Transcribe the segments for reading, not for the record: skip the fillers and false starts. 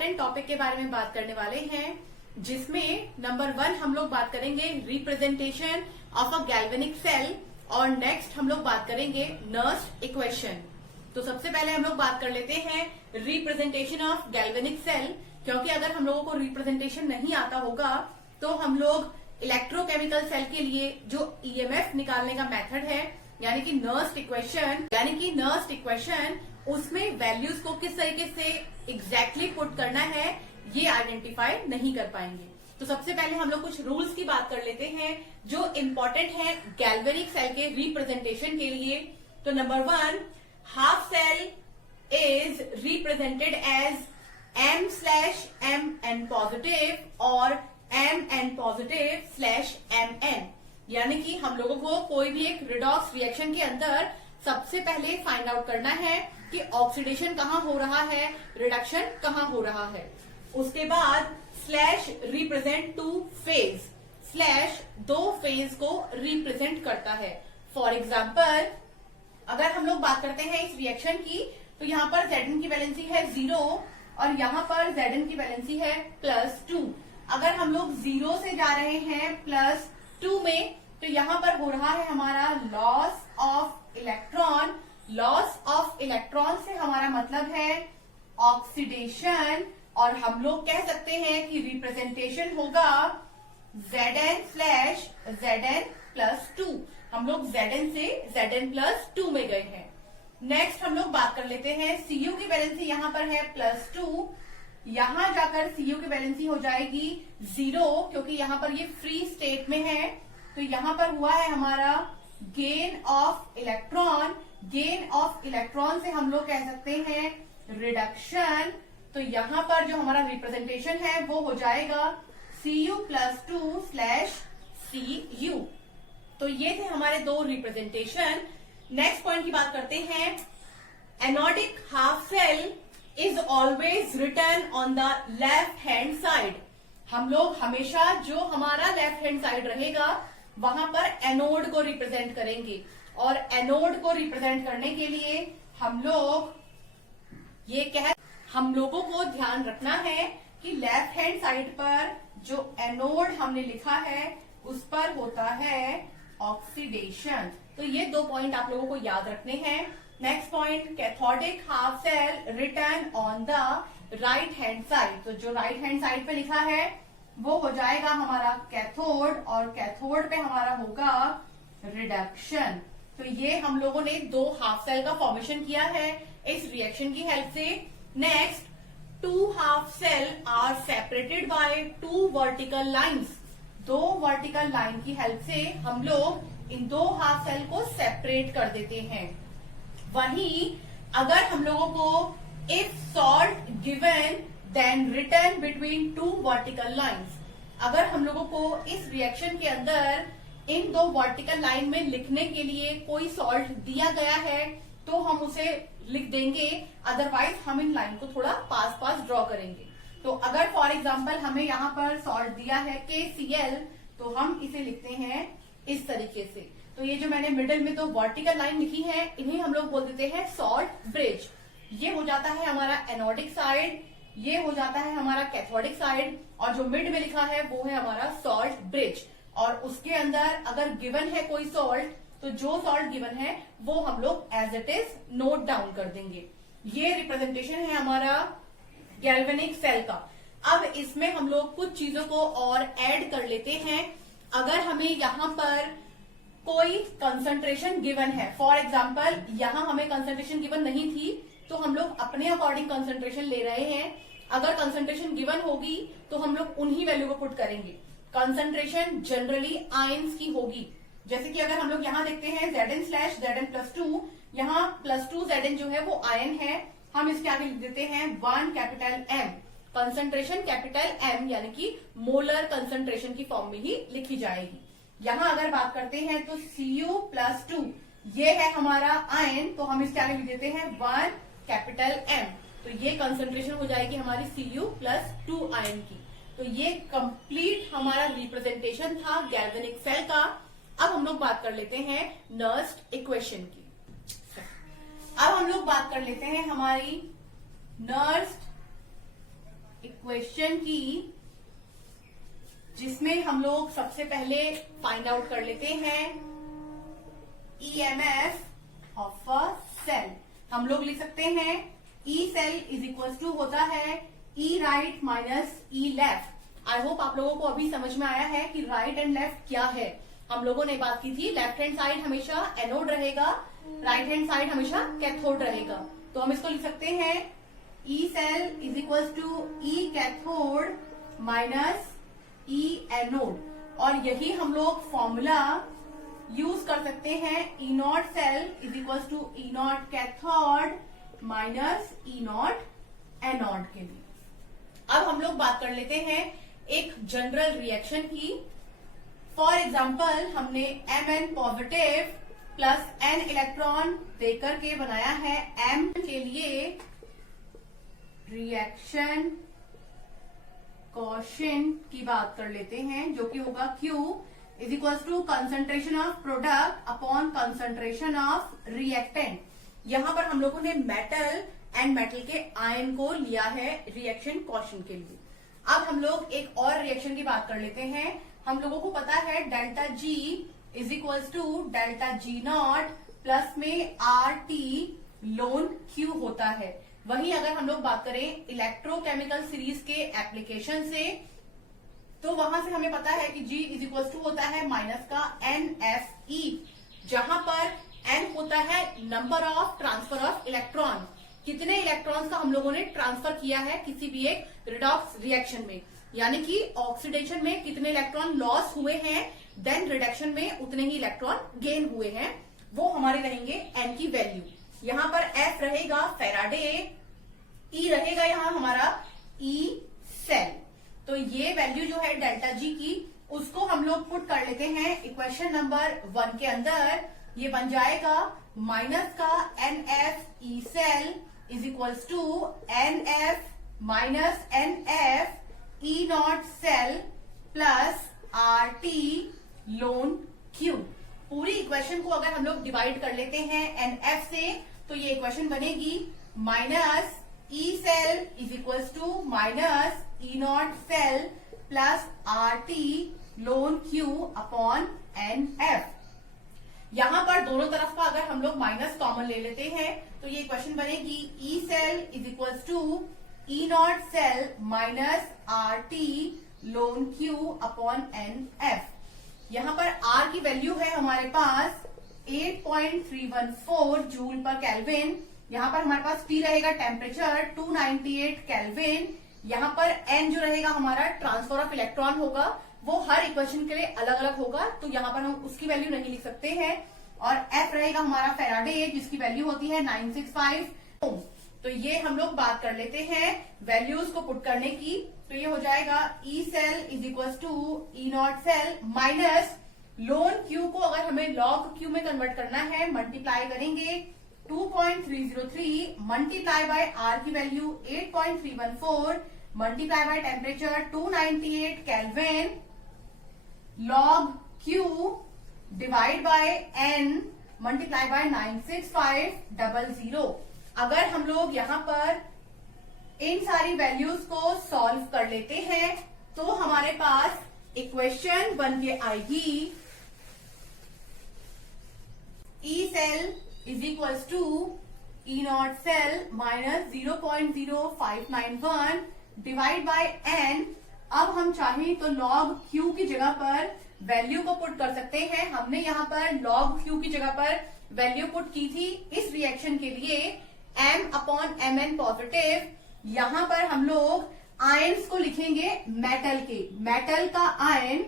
Important topic के बारे में बात करने वाले हैं, जिसमें नंबर 1 हम लोग बात करेंगे representation of a galvanic cell और नेक्स्ट हम लोग बात करेंगे नर्स्ट इक्वेशन। तो सबसे पहले हम लोग बात कर लेते हैं रिप्रेजेंटेशन ऑफ गैल्वेनिक सेल, क्योंकि अगर हम लोगों को रिप्रेजेंटेशन नहीं आता होगा तो हम लोग इलेक्ट्रोकेमिकल सेल के लिए जो ईएमएफ निकालने का मेथड है यानी कि नर्स्ट इक्वेशन उसमें वैल्यूज को किस तरीके से एग्जैक्टली पुट करना है ये आइडेंटिफाई नहीं कर पाएंगे। तो सबसे पहले हम लोग कुछ रूल्स की बात कर लेते हैं जो इम्पोर्टेंट है गैल्वेनिक सेल के रिप्रेजेंटेशन के लिए। तो number 1, half cell is represented as M/Mn positive और Mn पॉजिटिव /Mn, यानी कि हम लोगों को कोई भी एक रिडॉक्स रिएक्शन के अंदर सबसे पहले फाइंड आउट करना है कि ऑक्सीडेशन कहाँ हो रहा है, रिडक्शन कहाँ हो रहा है। उसके बाद slash represent two phase, slash 2 phase को रिप्रेजेंट करता है। फॉर एग्जाम्पल अगर हम लोग बात करते हैं इस रिएक्शन की, तो यहाँ पर Zn की वैलेंसी है 0 और यहाँ पर Zn की वैलेंसी है +2। अगर हम लोग 0 से जा रहे हैं +2 में, तो यहाँ पर हो रहा है हमारा loss of electron. Loss of electron से हमारा मतलब है ऑक्सीडेशन, और हम लोग कह सकते हैं कि रिप्रेजेंटेशन होगा Zn/Zn+2। हम लोग Zn से Zn+2 में गए हैं। नेक्स्ट हम लोग बात कर लेते हैं Cu की वैलेंसी यहाँ पर है +2, यहां जाकर Cu की वैलेंसी हो जाएगी 0, क्योंकि यहाँ पर ये फ्री स्टेट में है। तो यहाँ पर हुआ है हमारा gain of electron. Gain of electron से हम लोग कह सकते हैं रिडक्शन। तो यहाँ पर जो हमारा रिप्रेजेंटेशन है वो हो जाएगा Cu+2/Cu। तो ये थे हमारे 2 रिप्रेजेंटेशन। नेक्स्ट पॉइंट की बात करते हैं। Anodic half cell is always written on the left hand side. हम लोग हमेशा जो हमारा लेफ्ट हैंड साइड रहेगा वहां पर एनोड को रिप्रेजेंट करेंगे, और एनोड को रिप्रेजेंट करने के लिए हम लोगों को ध्यान रखना है कि लेफ्ट हैंड साइड पर जो एनोड हमने लिखा है उस पर होता है ऑक्सीडेशन। तो ये 2 पॉइंट आप लोगों को याद रखने हैं। Next point, cathodic half cell return on the right hand side. तो जो राइट हैंड साइड पे लिखा है वो हो जाएगा हमारा कैथोड, और कैथोड पे हमारा होगा रिडक्शन। तो ये हम लोगों ने 2 हाफ सेल का फॉर्मेशन किया है इस रिएक्शन की हेल्प से। Next, 2 half cell are separated by 2 vertical lines. 2 vertical line की हेल्प से हम लोग इन 2 हाफ सेल को सेपरेट कर देते हैं। वहीं अगर हम लोगों को if salt given then written between 2 vertical lines, अगर हम लोगों को इस रिएक्शन के अंदर इन 2 वर्टिकल लाइन में लिखने के लिए कोई सॉल्ट दिया गया है तो हम उसे लिख देंगे, अदरवाइज हम इन लाइन को थोड़ा पास ड्रॉ करेंगे। तो अगर फॉर एग्जाम्पल हमें यहाँ पर सॉल्ट दिया है KCl, तो हम इसे लिखते हैं इस तरीके से। तो ये जो मैंने मिडिल में 2 वर्टिकल लाइन लिखी है इन्हें हम लोग बोल देते हैं सॉल्ट ब्रिज। ये हो जाता है हमारा एनोडिक साइड, ये हो जाता है हमारा कैथोडिक साइड, और जो मिड में लिखा है वो है हमारा सॉल्ट ब्रिज। और उसके अंदर अगर गिवन है कोई सॉल्ट, तो जो सॉल्ट गिवन है वो हम लोग as it is note down कर देंगे। ये रिप्रेजेंटेशन है हमारा गैल्वेनिक सेल का। अब इसमें हम लोग कुछ चीजों को और ऐड कर लेते हैं। अगर हमें यहाँ पर कोई कंसंट्रेशन गिवन है, फॉर एग्जाम्पल यहाँ हमें कंसंट्रेशन गिवन नहीं थी तो हम लोग अपने अकॉर्डिंग कंसंट्रेशन ले रहे हैं। अगर कंसंट्रेशन गिवन होगी तो हम लोग उन्हीं वैल्यू को पुट करेंगे। कंसंट्रेशन जनरली आयंस की होगी, जैसे कि अगर हम लोग यहाँ देखते हैं Zn/Zn+2, यहाँ +2 Zn जो है वो आयन है, हम इसके आगे लिख देते हैं 1 capital M। Concentration capital M यानी कि मोलर कंसंट्रेशन की फॉर्म में ही लिखी जाएगी। यहाँ अगर बात करते हैं तो Cu+2 ये है हमारा आयन, तो हम इसके आगे लिख देते हैं 1 कैपिटल M। तो ये कंसंट्रेशन हो जाएगी हमारी Cu+2 आयन की। तो ये कंप्लीट हमारा रिप्रेजेंटेशन था गैल्वेनिक सेल का। अब हम लोग बात कर लेते हैं नर्स्ट इक्वेशन की। अब हम लोग बात कर लेते हैं हमारी नर्स्ट इक्वेशन की, जिसमें हम लोग सबसे पहले फाइंड आउट कर लेते हैं ईएमएफ ऑफ अ सेल। हम लोग लिख सकते हैं E cell is equal to होता है E right minus E left. I hope आप लोगों को अभी समझ में आया है कि राइट एंड लेफ्ट क्या है। हम लोगों ने बात की थी लेफ्ट हैंड साइड हमेशा एनोड रहेगा, राइट हैंड साइड हमेशा कैथोड रहेगा। तो हम इसको लिख सकते हैं E cell is equal to E cathode minus E anode. और यही हम लोग फॉर्मूला यूज कर सकते हैं E naught cell is equal to E naught cathode minus E naught anode के लिए। अब हम लोग बात कर लेते हैं एक जनरल रिएक्शन की। फॉर एग्जाम्पल हमने Mn positive plus n electron देकर के बनाया है M के लिए रिएक्शन क्वोशिएंट की बात कर लेते हैं, जो कि होगा Q is equal to concentration of product upon concentration of reactant. यहां पर हम लोगों ने मेटल एंड मेटल के आयन को लिया है रिएक्शन क्वोशिएंट के लिए। अब हम लोग एक और रिएक्शन की बात कर लेते हैं। हम लोगों को पता है delta G is equal to delta G not plus में आर टी लोन क्यू होता है। वहीं अगर हम लोग बात करें इलेक्ट्रोकेमिकल सीरीज के एप्लीकेशन से, तो वहां से हमें पता है कि G इज इक्वल टू होता है माइनस का NFE, जहां पर N होता है number of transfer of electron, कितने इलेक्ट्रॉन्स का हम लोगों ने ट्रांसफर किया है किसी भी एक रिडॉक्स रिएक्शन में, यानी कि ऑक्सीडेशन में कितने इलेक्ट्रॉन लॉस हुए हैं, देन रिडक्शन में उतने ही इलेक्ट्रॉन गेन हुए हैं, वो हमारे रहेंगे N की वैल्यू। यहां पर F रहेगा फैराडे, E रहेगा यहां हमारा E सेल। तो ये वैल्यू जो है डेल्टा जी की, उसको हम लोग पुट कर लेते हैं इक्वेशन नंबर 1 के अंदर। ये बन जाएगा माइनस का NF E cell is equal to NF minus NF E not cell plus RT ln Q। पूरी इक्वेशन को अगर हम लोग डिवाइड कर लेते हैं NF से, तो ये इक्वेशन बनेगी minus E cell is equal to minus E not cell plus RT ln Q upon NF। यहां पर दोनों तरफ का अगर हम लोग माइनस कॉमन ले लेते हैं, तो ये इक्वेशन बनेगी E cell is equal to E not cell minus RT ln Q upon NF। यहां पर R की वैल्यू है हमारे पास 8.314 जूल पर केल्विन। यहां पर हमारे पास T रहेगा टेम्परेचर 298 केल्विन। यहां पर N जो रहेगा हमारा ट्रांसफर ऑफ इलेक्ट्रॉन होगा, वो हर इक्वेशन के लिए अलग अलग होगा, तो यहां पर हम उसकी वैल्यू नहीं लिख सकते हैं। और F रहेगा हमारा फैराडे, जिसकी वैल्यू होती है 965 ओम। तो ये हम लोग बात कर लेते हैं वैल्यूज को पुट करने की। तो ये हो जाएगा E cell is equal to E not cell minus ln Q को अगर हमें लॉग Q में कन्वर्ट करना है, मल्टीप्लाई करेंगे 2.303 मल्टीप्लाई बाय R की value 8.314 multiply by temperature 298 kelvin log Q divide by N multiply by 96500। अगर हम लोग यहां पर इन सारी वैल्यूज को सॉल्व कर लेते हैं, तो हमारे पास इक्वेशन बन के आएगी E cell is equal to E not cell minus 0.0591 divide by N। अब हम चाहें तो log Q की जगह पर वैल्यू को पुट कर सकते हैं। हमने यहाँ पर log Q की जगह पर वैल्यू पुट की थी इस रिएक्शन के लिए M अपॉन Mn पॉजिटिव। यहां पर हम लोग आयन्स को लिखेंगे मेटल के, मेटल का आयन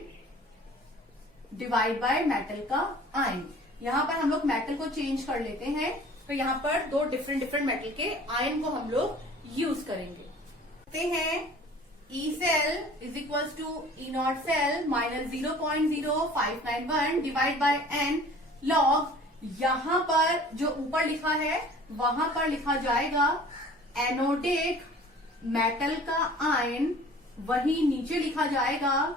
डिवाइड बाय मेटल का आयन। यहां पर हम लोग मेटल को चेंज कर लेते हैं, तो यहां पर दो डिफरेंट मेटल के आयन को हम लोग यूज करेंगे। देखते हैं E cell is equal to E not cell minus 0.0591 divide by N log, यहां पर जो ऊपर लिखा है वहां पर लिखा जाएगा एनोडिक मेटल का आयन, वहीं नीचे लिखा जाएगा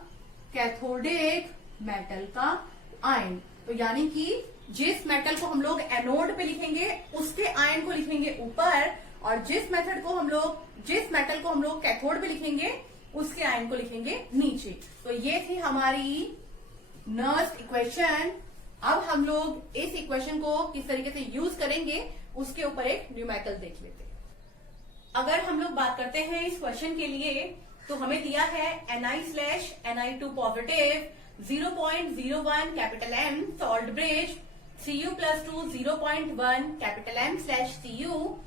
कैथोडिक मेटल का आयन। तो यानी कि जिस मेटल को हम लोग एनोड पे लिखेंगे उसके आयन को लिखेंगे ऊपर, और जिस मेथड को हम लोग जिस मेटल को हम लोग कैथोड पे लिखेंगे उसके आयन को लिखेंगे नीचे। तो ये थी हमारी नर्स्ट इक्वेशन। अब हम लोग इस इक्वेशन को किस तरीके से यूज करेंगे उसके ऊपर एक न्यूमेरिकल देख लेते हैं। अगर हम लोग बात करते हैं इस क्वेश्चन के लिए, तो हमें दिया है Ni/Ni2 positive 0.01 capital M salt bridge, Cu+2 0.1 capital M/Cu,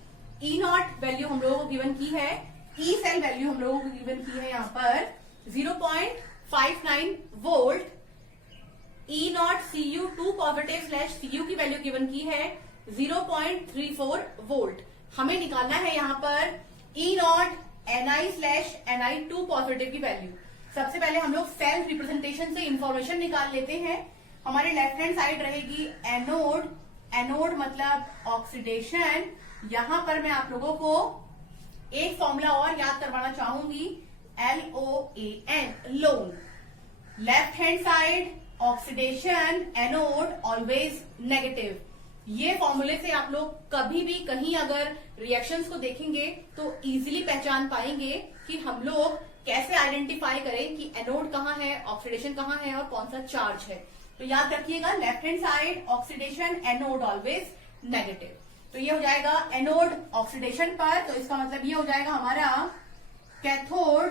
E0 value हम लोगों को गिवन की है, ई सेल वैल्यू हम लोगों को गिवन की है यहाँ पर 0.59 वोल्ट, E0 Cu2 पॉजिटिव/Cu की वैल्यू गिवन की है 0.34 वोल्ट। हमें निकालना है यहाँ पर E0 Ni/Ni2 पॉजिटिव की वैल्यू। सबसे पहले हम लोग सेल रिप्रेजेंटेशन से इंफॉर्मेशन निकाल लेते हैं। हमारे लेफ्ट हैंड साइड रहेगी एनोड, एनोड मतलब ऑक्सीडेशन। यहां पर मैं आप लोगों को एक फॉर्मूला और याद करवाना चाहूंगी, LOAN, loan. Left hand side oxidation, anode always negative. ये फॉर्मूले से आप लोग कभी भी कहीं अगर रिएक्शंस को देखेंगे तो इजीली पहचान पाएंगे कि हम लोग कैसे आइडेंटिफाई करें कि एनोड कहाँ है, ऑक्सीडेशन कहाँ है और कौन सा चार्ज है। तो याद रखिएगा, left hand side oxidation, anode always negative. तो ये हो जाएगा एनोड ऑक्सीडेशन पर, तो इसका मतलब ये हो जाएगा हमारा कैथोड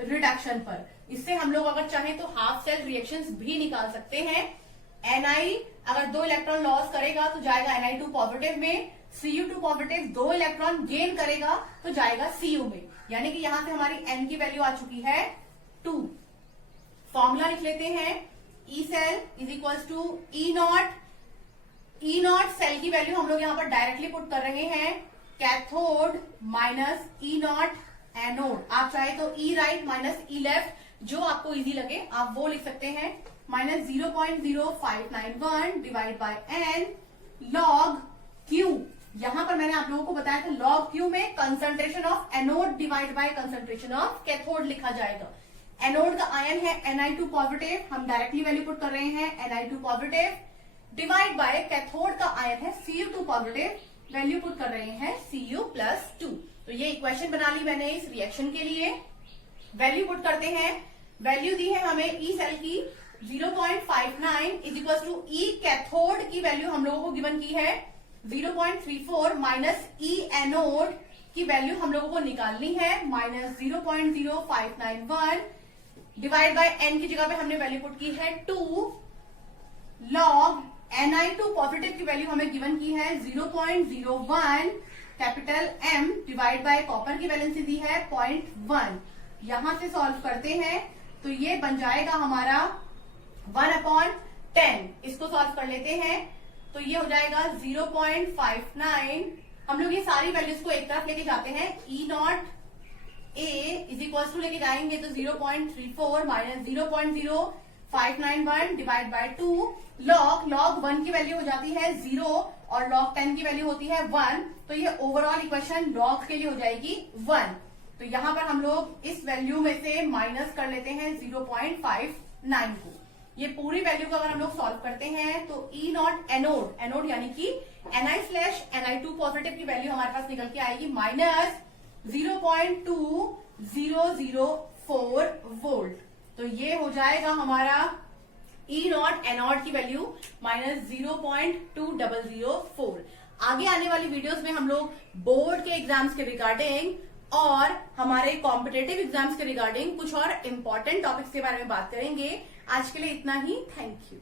रिडक्शन पर। इससे हम लोग अगर चाहें तो हाफ सेल रिएक्शंस भी निकाल सकते हैं। Ni अगर 2 इलेक्ट्रॉन लॉस करेगा तो जाएगा Ni2 पॉजिटिव में, Cu2 पॉजिटिव 2 इलेक्ट्रॉन गेन करेगा तो जाएगा Cu में। यानी कि यहां से हमारी N की वैल्यू आ चुकी है 2। फॉर्मूला लिख लेते हैं, E cell is equal to E0। E0 cell की वैल्यू हम लोग यहाँ पर डायरेक्टली पुट कर रहे हैं, कैथोड माइनस E0 एनोड। आप चाहे तो E right minus E left, जो आपको इजी लगे आप वो लिख सकते हैं, minus 0.0591 divide by N log Q। यहां पर मैंने आप लोगों को बताया था लॉग Q में concentration of anode divide by concentration of cathode लिखा जाएगा। एनोड का आयन है Ni2 पॉजिटिव, हम डायरेक्टली वैल्यू पुट कर रहे हैं Ni2 positive, divide by cathode का आयन है Cu2 पॉजिटिव, वैल्यू पुट कर रहे हैं Cu+2। तो ये इक्वेशन बना ली मैंने इस रिएक्शन के लिए। वैल्यू पुट करते हैं, वैल्यू दी है हमें ई सेल की 0.59 is equal to E cathode की वैल्यू हम लोगों को गिवन की है 0.34 माइनस ई एनोड की वैल्यू हम लोगों को निकालनी है माइनस 0.0591 डिवाइड बाय एन की जगह पे हमने वैल्यू पुट की है 2 लॉग Ni2 पॉजिटिव की वैल्यू हमें गिवन की है 0.01 capital M divide by copper की वैलेंसी दी है 0.1। यहां से सॉल्व करते हैं तो ये बन जाएगा हमारा 1/10। इसको सॉल्व कर लेते हैं तो ये हो जाएगा 0.59। हम लोग ये सारी वैल्यूज को एक तरफ लेके जाते हैं, E0 A is equal to लेके जाएंगे तो 0.34 माइनस 0.0591 डिवाइड बाय 2 लॉग 1 की वैल्यू हो जाती है 0 और लॉग 10 की वैल्यू होती है 1। तो ये ओवरऑल इक्वेशन लॉग के लिए हो जाएगी 1। तो यहां पर हम लोग इस वैल्यू में से माइनस कर लेते हैं 0.59 को। ये पूरी वैल्यू को अगर हम लोग सॉल्व करते हैं तो E0 एनोड यानी कि Ni/Ni2 पॉजिटिव की वैल्यू हमारे पास निकल के आएगी माइनस 0.2004 वोल्ट। तो ये हो जाएगा हमारा E0 एनोड की वैल्यू माइनस 0.2004। आगे आने वाली वीडियोस में हम लोग बोर्ड के एग्जाम्स के रिगार्डिंग और हमारे कॉम्पिटेटिव एग्जाम्स के रिगार्डिंग कुछ और इम्पोर्टेंट टॉपिक्स के बारे में बात करेंगे। आज के लिए इतना ही, थैंक यू।